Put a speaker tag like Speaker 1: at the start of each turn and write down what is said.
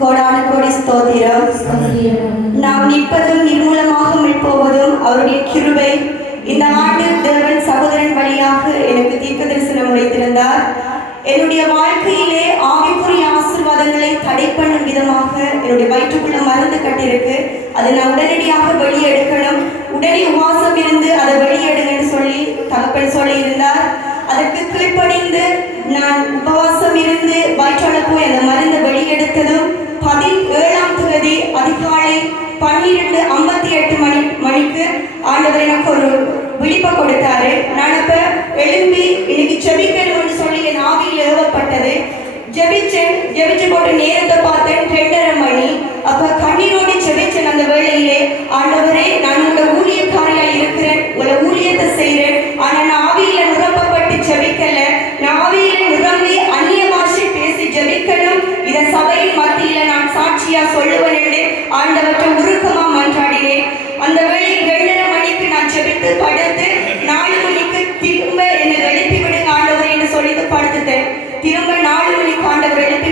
Speaker 1: கோடான கோடி ஸ்தோத்திரம். நாம் நிற்பதும் நிர்மூலமாக போவதும் அவருடைய கிருபை. இந்த ஆண்டு தேவன் சகோதரன் வழியாக எனக்கு தீர்க்க தரிசனம் உரைத்திருந்தார். என்னுடைய வாழ்க்கையிலே ஆவிக்குரிய ஆசீர்வாதங்களை தடை பண்ணும் விதமாக என்னுடைய வயிற்றுக்குள்ள மருந்து கட்டிருக்கு அதை நான் உடனடியாக வெளியெடுக்கணும். உடனே உபாசம் இருந்து அதை வெளியெடுங்கன்னு சொல்லி தகப்பன் சொல்லி இருந்தார். அதற்கு கீழ்ப்படிந்து நான் உபவாசம் இருந்து வயிற்றால போய் அந்த மருந்தை வெளியெடுத்ததும் பன்னிரெண்டு ஐம்பத்தி எட்டு மணி மணிக்கு ஆண்டவர் எனக்கு ஒரு விழிப்பை கொடுத்தாரு. நான் அப்ப எழும்பி இன்னைக்கு செபிக்கணும்னு சொல்லி என் ஆவியில் ஏவப்பட்டது ஜெபிச்சேன் ஜெபிச்சு போட்டு நேரத்தை பார்த்தேன் ரெண்டரை மணி. அப்ப கண்ணீரோடு ஜெபிச்சேன் அந்த வேளையிலே. ஆண்டவரே நான் உங்க ஊழியக்காரியா இருக்கிறேன் உங்களை ஊழியத்தை செய்கிறேன். ஆனா நான் ஆவியில நிரப்பப்பட்டு ஜெபிக்கல. நான் ஆவியில நிரம்பி அந்நிய பாஷை பேசி ஜெபிக்கணும். இதை சபையின் மத்தியில நான் சாட்சியா சொல்லுவேன். ஆண்டவற்றை உருக்கமா மன்றாடினேன் அந்த வேலை ஏழரை மணிக்கு நான் செபித்து படுத்து நாலு மணிக்கு திரும்ப என்னை எழுப்பி விடுங்க ஆண்டவர் என்று சொல்லிட்டு படுத்துட்டேன். திரும்ப நாலு மணிக்கு ஆண்டவர் எழுப்பி